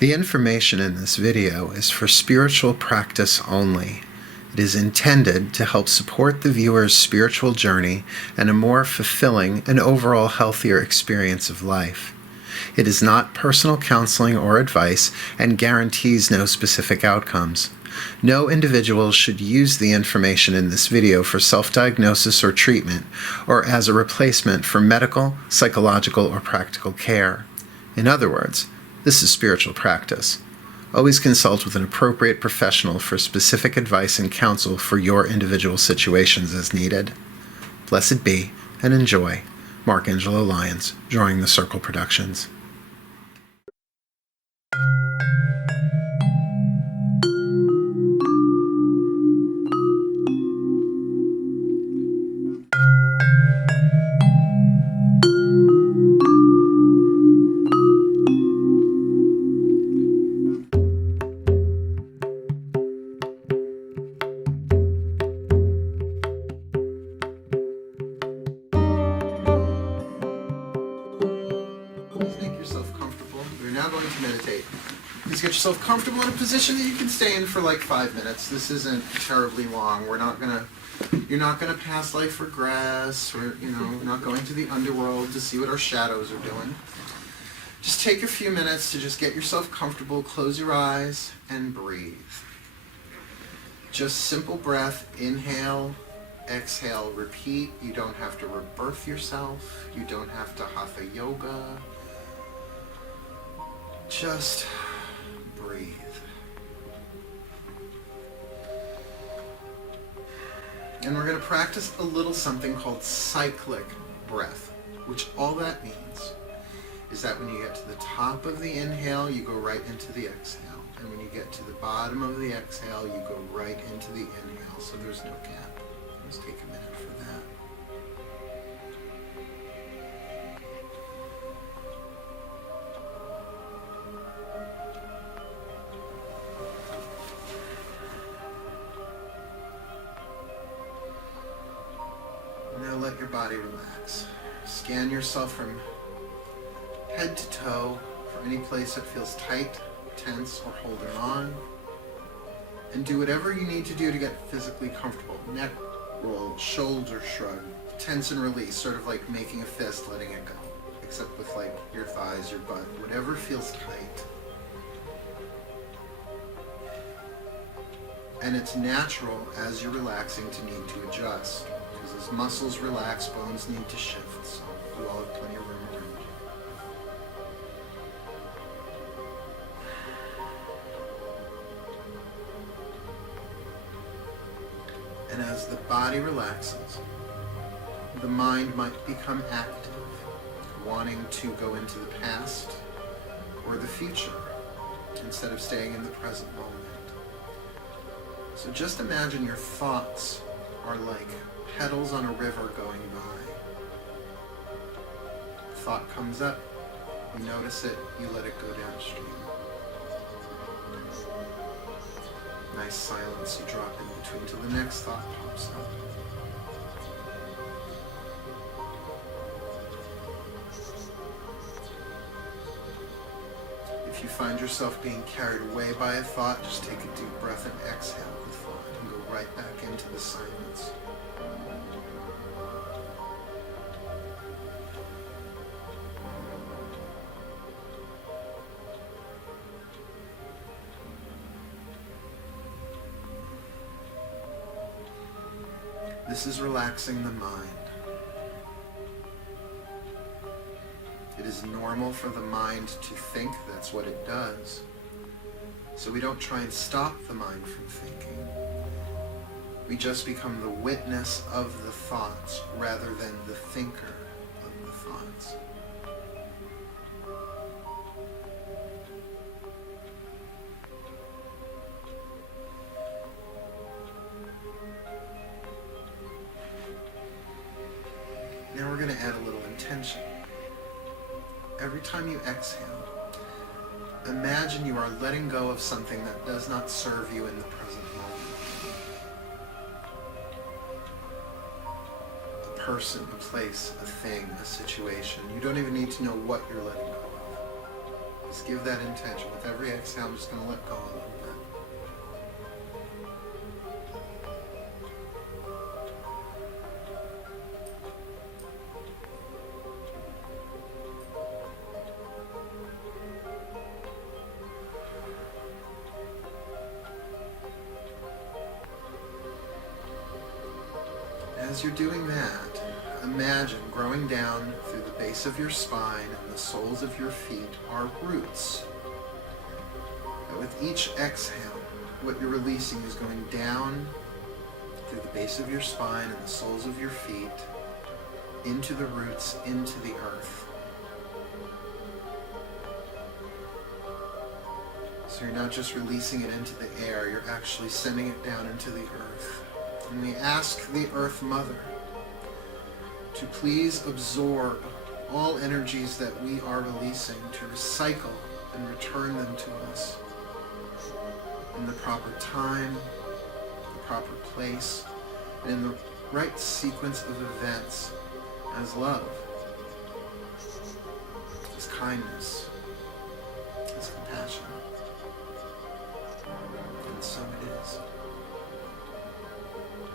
The information in this video is for spiritual practice only. It is intended to help support the viewer's spiritual journey and a more fulfilling and overall healthier experience of life. It is not personal counseling or advice and guarantees no specific outcomes. No individual should use the information in this video for self-diagnosis or treatment, or as a replacement for medical, psychological, or practical care. In other words, this is spiritual practice. Always consult with an appropriate professional for specific advice and counsel for your individual situations as needed. Blessed be, and enjoy. Mark Angelo Lyons, Drawing the Circle Productions. Make yourself comfortable. We're now going to meditate. Please get yourself comfortable in a position that you can stay in for like 5 minutes. This isn't terribly long. You're not gonna pass life regress, or we're not going to the underworld to see what our shadows are doing. Just take a few minutes to just get yourself comfortable, close your eyes, and breathe. Just simple breath, inhale, exhale, repeat. You don't have to rebirth yourself. You don't have to hatha yoga. Just breathe. And we're going to practice a little something called cyclic breath, which all that means is that when you get to the top of the inhale, you go right into the exhale. And when you get to the bottom of the exhale, you go right into the inhale, so there's no gap. Just take a minute for that. Now let your body relax. Scan yourself from head to toe for any place that feels tight, tense, or holding on. And do whatever you need to do to get physically comfortable. Neck roll, shoulder shrug, tense and release, sort of like making a fist, letting it go. Except with like your thighs, your butt, whatever feels tight. And it's natural as you're relaxing to need to adjust. Because as muscles relax, bones need to shift, so you all have plenty of room around you. And as the body relaxes, the mind might become active, wanting to go into the past or the future instead of staying in the present moment. So just imagine your thoughts are like petals on a river going by. Thought comes up, you notice it, you let it go downstream. Nice silence, you drop in between till the next thought pops up. If you find yourself being carried away by a thought, just take a deep breath and exhale the thought and go right back into the silence. This is relaxing the mind. It is normal for the mind to think, that's what it does. So we don't try and stop the mind from thinking. We just become the witness of the thoughts rather than the thinker of the thoughts. Now we're going to add a little intention. Every time you exhale, imagine you are letting go of something that does not serve you in the present moment. A person, a place, a thing, a situation. You don't even need to know what you're letting go of. Just give that intention. With every exhale, I'm just going to let go a little bit. As you're doing that, imagine growing down through the base of your spine and the soles of your feet are roots. And with each exhale, what you're releasing is going down through the base of your spine and the soles of your feet, into the roots, into the earth. So you're not just releasing it into the air, you're actually sending it down into the earth. And we ask the Earth Mother to please absorb all energies that we are releasing, to recycle and return them to us in the proper time, the proper place, and in the right sequence of events, as love, as kindness, as compassion. And so it is.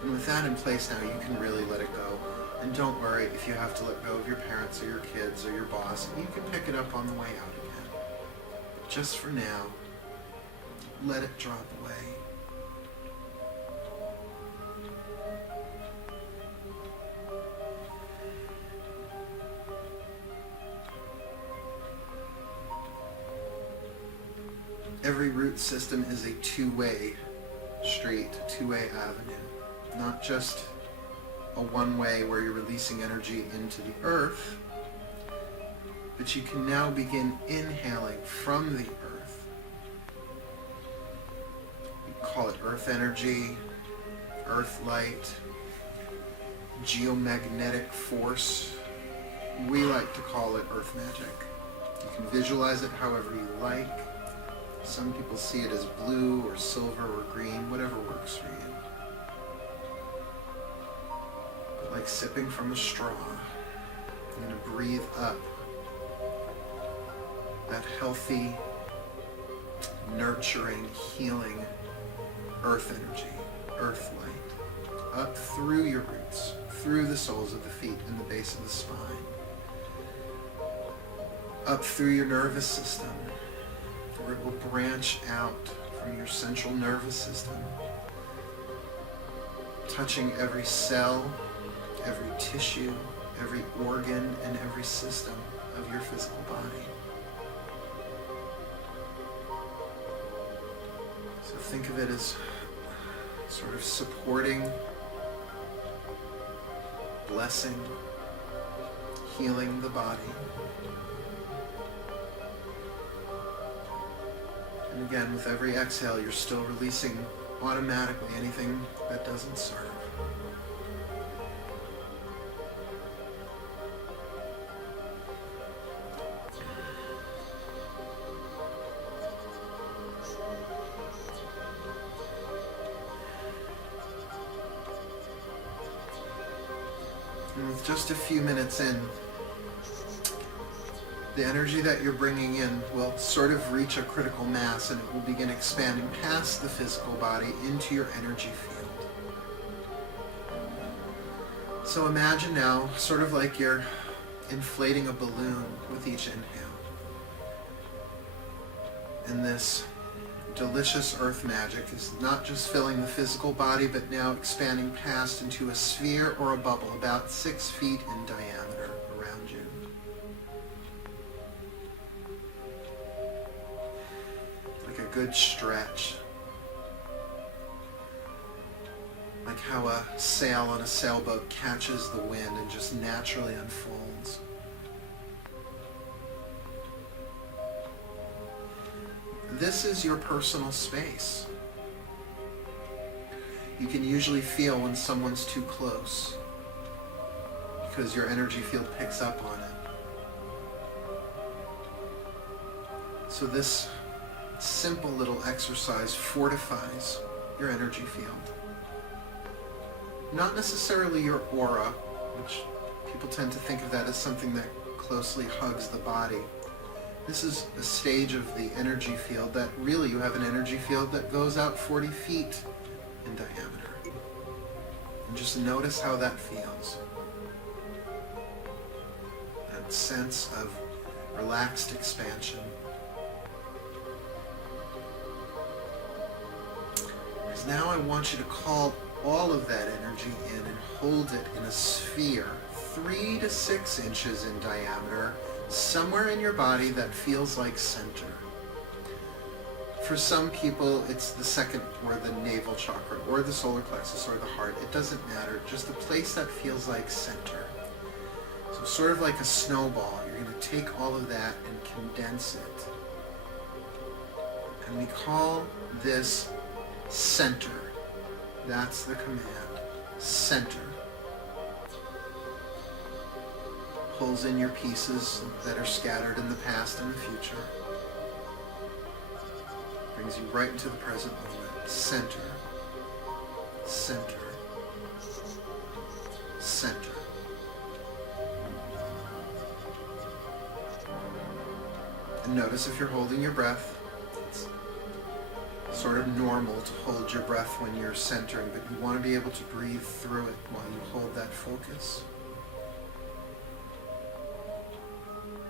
And with that in place now, you can really let it go. And don't worry if you have to let go of your parents or your kids or your boss. You can pick it up on the way out again. But just for now, let it drop away. Every root system is a two-way street, a two-way avenue. Not just a one-way where you're releasing energy into the earth, but you can now begin inhaling from the earth. We call it earth energy, earth light, geomagnetic force. We like to call it earth magic. You can visualize it however you like. Some people see it as blue or silver or green, whatever works for you. Like sipping from a straw. I'm going to breathe up that healthy, nurturing, healing earth energy, earth light, up through your roots, through the soles of the feet and the base of the spine, up through your nervous system, where it will branch out from your central nervous system, touching every cell, every tissue, every organ, and every system of your physical body. So think of it as sort of supporting, blessing, healing the body. And again, with every exhale, you're still releasing automatically anything that doesn't serve. And with just a few minutes in, the energy that you're bringing in will sort of reach a critical mass, and it will begin expanding past the physical body into your energy field. So imagine now, sort of like you're inflating a balloon with each inhale. And this delicious earth magic is not just filling the physical body, but now expanding past into a sphere or a bubble about 6 feet in diameter around you. Like a good stretch. Like how a sail on a sailboat catches the wind and just naturally unfolds. This is your personal space. You can usually feel when someone's too close because your energy field picks up on it. So this simple little exercise fortifies your energy field. Not necessarily your aura, which people tend to think of that as something that closely hugs the body. This is a stage of the energy field that really you have an energy field that goes out 40 feet in diameter. And just notice how that feels. That sense of relaxed expansion. Because now I want you to call all of that energy in and hold it in a sphere 3 to 6 inches in diameter, somewhere in your body that feels like center. For some people, it's the second or the navel chakra or the solar plexus or the heart. It doesn't matter. Just a place that feels like center. So sort of like a snowball, you're going to take all of that and condense it. And we call this center. That's the command. Center. Pulls in your pieces that are scattered in the past and the future. Brings you right into the present moment. Center. Center. Center. And notice if you're holding your breath. It's sort of normal to hold your breath when you're centering, but you want to be able to breathe through it while you hold that focus.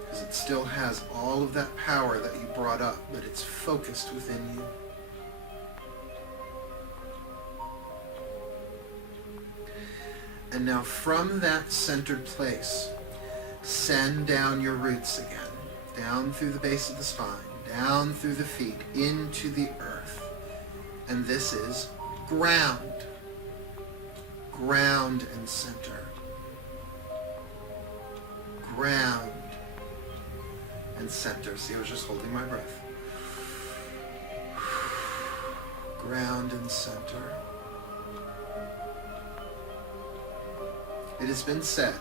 Because it still has all of that power that you brought up, but it's focused within you. And now from that centered place, send down your roots again, down through the base of the spine, down through the feet, into the earth. And this is ground. Ground and center. Ground and center. See, I was just holding my breath. Ground and center. It has been said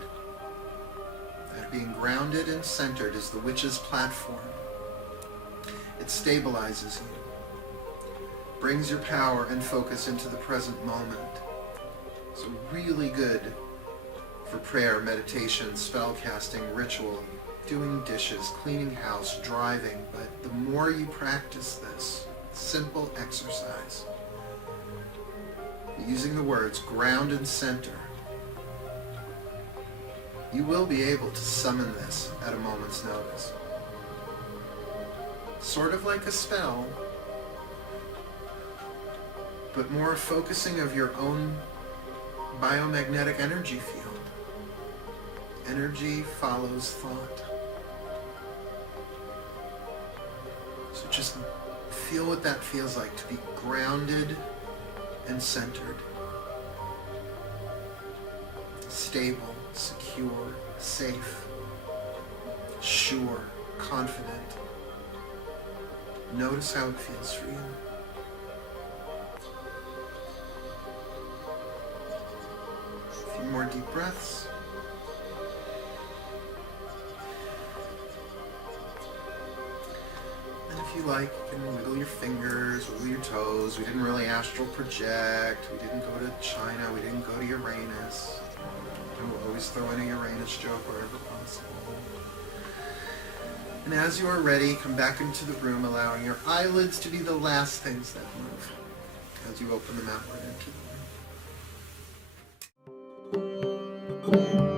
that being grounded and centered is the witch's platform. It stabilizes you, brings your power and focus into the present moment. So really good for prayer, meditation, spell casting, ritual, doing dishes, cleaning house, driving. But the more you practice this simple exercise, using the words ground and center, you will be able to summon this at a moment's notice. Sort of like a spell, but more focusing of your own biomagnetic energy field. Energy follows thought. So just feel what that feels like to be grounded and centered. Stable, secure, safe, sure, confident. Notice how it feels for you. A few more deep breaths. And if you like, you can wiggle your fingers, wiggle your toes. We didn't really astral project. We didn't go to China. We didn't go to Uranus. We'll always throw in a Uranus joke wherever possible. And as you are ready, come back into the room, allowing your eyelids to be the last things that move as you open them outward into the room.